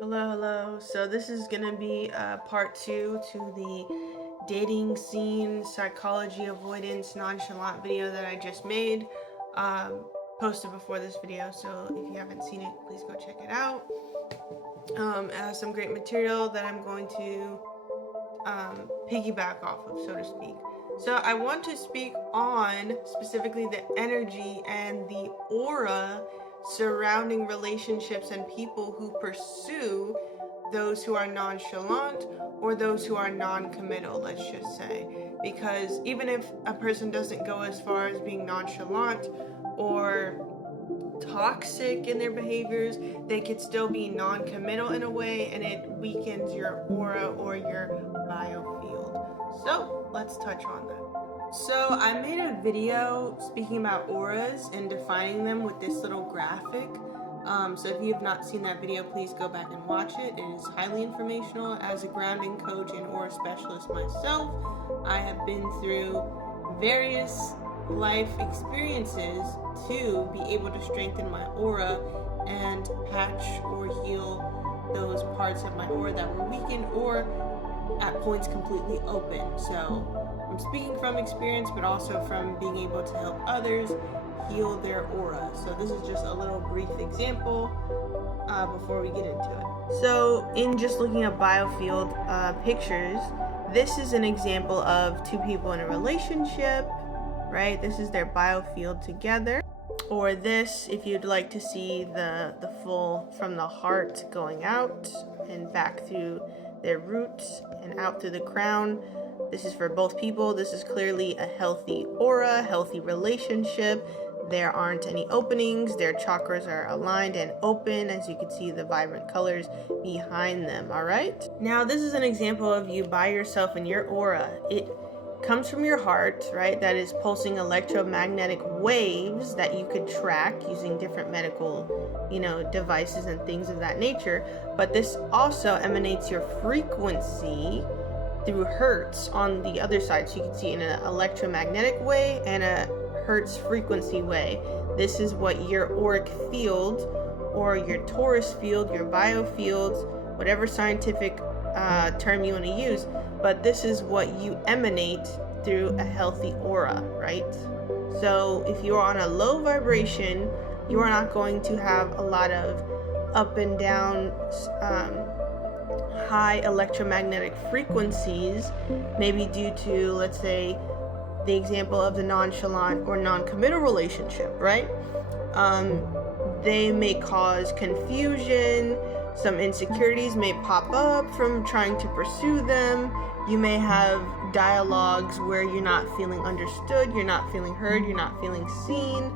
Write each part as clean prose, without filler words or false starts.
Hello. So this is gonna be part two to the dating scene psychology avoidance nonchalant video that I just made. Posted before this video, so if you haven't seen it, please go check it out. It has some great material that I'm going to piggyback off of, so to speak. So I want to speak on specifically the energy and the aura surrounding relationships and people who pursue those who are nonchalant or those who are non-committal, let's just say. Because even if a person doesn't go as far as being nonchalant or toxic in their behaviors, they could still be non-committal in a way, and it weakens your aura or your biofield. So let's touch on that. So I made a video speaking about auras and defining them with this little graphic. So if you have not seen that video, please go back and watch it. It is highly informational. As a grounding coach and aura specialist myself, I have been through various life experiences to be able to strengthen my aura and patch or heal those parts of my aura that were weakened or at points completely open. So I'm speaking from experience, but also from being able to help others heal their aura. So this is just a little brief example before we get into it. So in just looking at biofield pictures, this is an example of two people in a relationship, right? This is their biofield together. Or this, if you'd like to see the full from the heart going out and back through their roots and out through the crown. This is for both people. This is clearly a healthy aura, healthy relationship. There aren't any openings. Their chakras are aligned and open, as you can see the vibrant colors behind them, all right? Now, this is an example of you by yourself in your aura. It comes from your heart, right? That is pulsing electromagnetic waves that you could track using different medical, devices and things of that nature. But this also emanates your frequency through hertz on the other side. So you can see in an electromagnetic way and a hertz frequency way. This is what your auric field or your torus field, your biofields, whatever scientific term you want to use, but this is what you emanate through a healthy aura, right? So if you're on a low vibration, you are not going to have a lot of up and down high electromagnetic frequencies, maybe due to, let's say, the example of the nonchalant or non-committal relationship, right? They may cause confusion. Some insecurities may pop up from trying to pursue them. You may have dialogues where you're not feeling understood, you're not feeling heard, you're not feeling seen,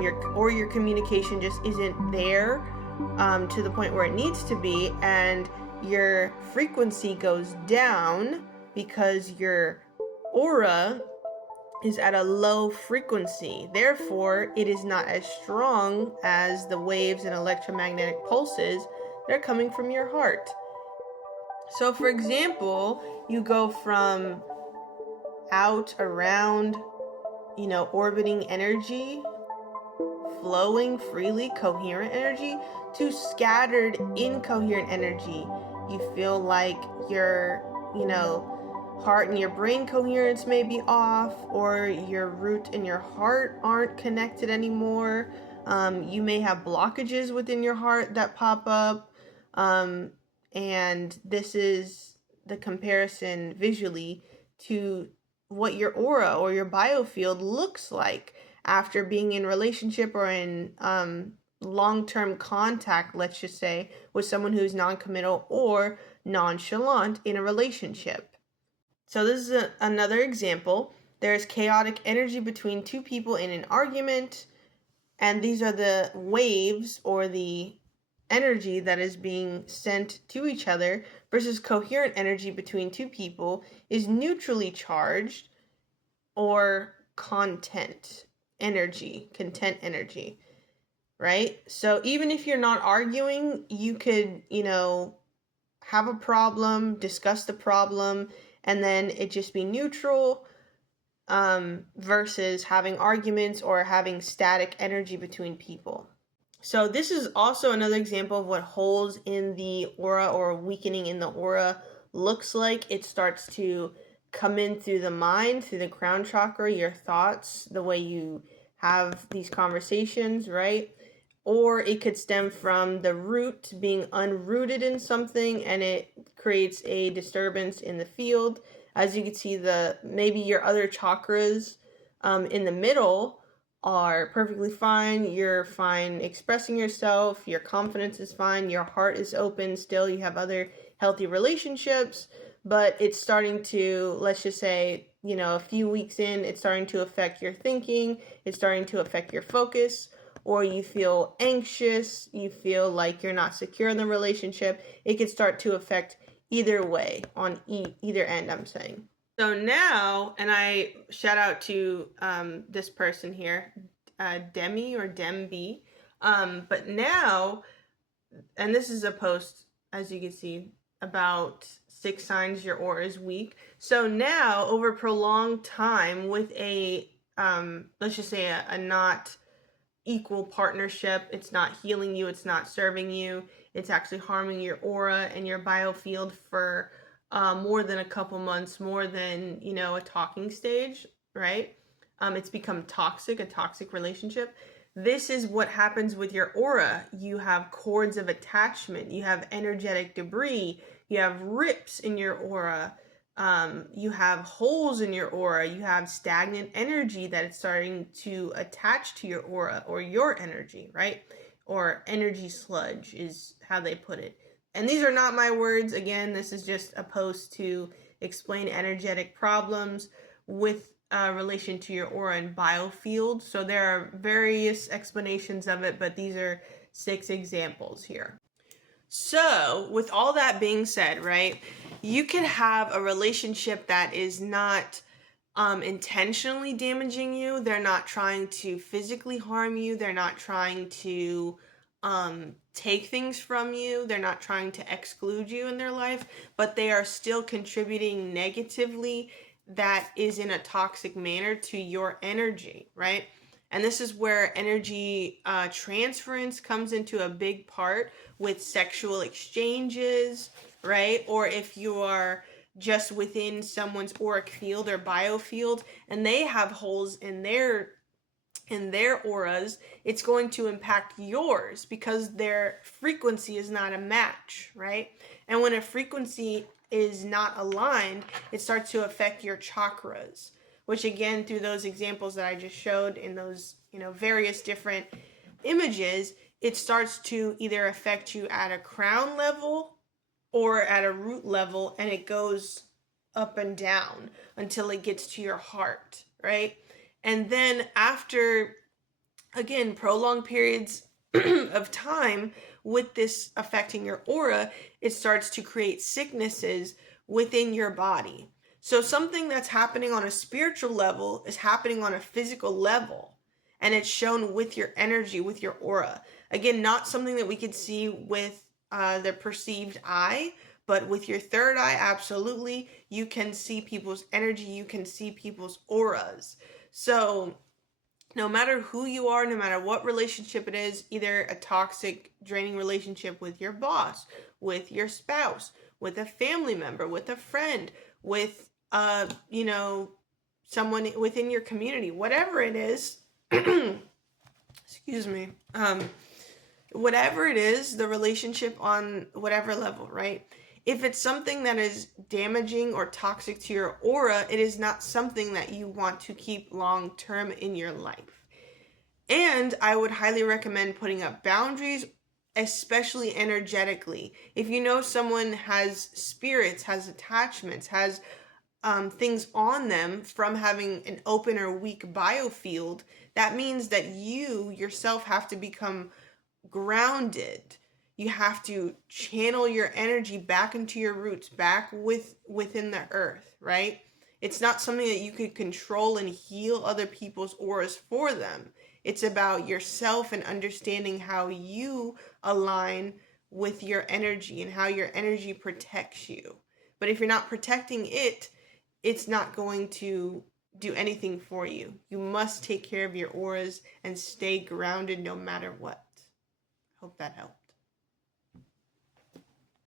your communication just isn't there to the point where it needs to be, and your frequency goes down because your aura is at a low frequency. Therefore, it is not as strong as the waves and electromagnetic pulses that are coming from your heart. So, for example, you go from out around, orbiting energy, flowing freely, coherent energy, to scattered, incoherent energy. You feel like your, heart and your brain coherence may be off, or your root and your heart aren't connected anymore. You may have blockages within your heart that pop up. And this is the comparison visually to what your aura or your biofield looks like after being in relationship or in long-term contact, let's just say, with someone who's non-committal or nonchalant in a relationship. So this is another example. There's chaotic energy between two people in an argument, and these are the waves or the energy that is being sent to each other, versus coherent energy between two people is neutrally charged or content energy, right? So even if you're not arguing, you could, have a problem, discuss the problem, and then it just be neutral, versus having arguments or having static energy between people. So this is also another example of what holes in the aura or weakening in the aura looks like. It starts to come in through the mind, through the crown chakra, your thoughts, the way you have these conversations, right? Or it could stem from the root being unrooted in something and it creates a disturbance in the field. As you can see, maybe your other chakras in the middle are perfectly fine. You're fine expressing yourself. Your confidence is fine. Your heart is open still. You have other healthy relationships, but it's starting to, let's just say, a few weeks in, it's starting to affect your thinking. It's starting to affect your focus, or you feel anxious. You feel like you're not secure in the relationship. It could start to affect either way on either end, I'm saying. So now, and I shout out to this person here, Demi or Demby. But now, and this is a post, as you can see, about 6 signs your aura is weak. So now, over prolonged time with a, let's just say a not equal partnership, it's not healing you, it's not serving you, it's actually harming your aura and your biofield for more than a couple months, more than, a talking stage, right? It's become toxic, a toxic relationship. This is what happens with your aura. You have cords of attachment, you have energetic debris, you have rips in your aura, you have holes in your aura, you have stagnant energy that is starting to attach to your aura or your energy, right? Or energy sludge is how they put it. And these are not my words. Again, this is just a post to explain energetic problems with relation to your aura and biofield. So there are various explanations of it, but these are 6 examples here. So, with all that being said, right, you could have a relationship that is not intentionally damaging you. They're not trying to physically harm you. They're not trying to take things from you. They're not trying to exclude you in their life, but they are still contributing negatively, that is in a toxic manner, to your energy, right? And this is where energy transference comes into a big part with sexual exchanges, right? Or if you are just within someone's auric field or biofield and they have holes in their auras, it's going to impact yours because their frequency is not a match, right? And when a frequency is not aligned, it starts to affect your chakras, which again, through those examples that I just showed in those, various different images, it starts to either affect you at a crown level or at a root level, and it goes up and down until it gets to your heart, right? And then after, again, prolonged periods of time with this affecting your aura, it starts to create sicknesses within your body. So something that's happening on a spiritual level is happening on a physical level, and it's shown with your energy, with your aura. Again, not something that we could see with the perceived eye, but with your third eye, absolutely, you can see people's energy, you can see people's auras. So no matter who you are, no matter what relationship it is, either a toxic, draining relationship with your boss, with your spouse, with a family member, with a friend, with someone within your community, whatever it is, excuse me, whatever it is, the relationship on whatever level, right? If it's something that is damaging or toxic to your aura, it is not something that you want to keep long term in your life. And I would highly recommend putting up boundaries, especially energetically. If you know someone has spirits, has attachments, has things on them from having an open or weak biofield, that means that you yourself have to become grounded. You have to channel your energy back into your roots, back within the earth, right? It's not something that you could control and heal other people's auras for them. It's about yourself and understanding how you align with your energy and how your energy protects you. But if you're not protecting it, it's not going to do anything for you. You must take care of your auras and stay grounded no matter what. Hope that helps.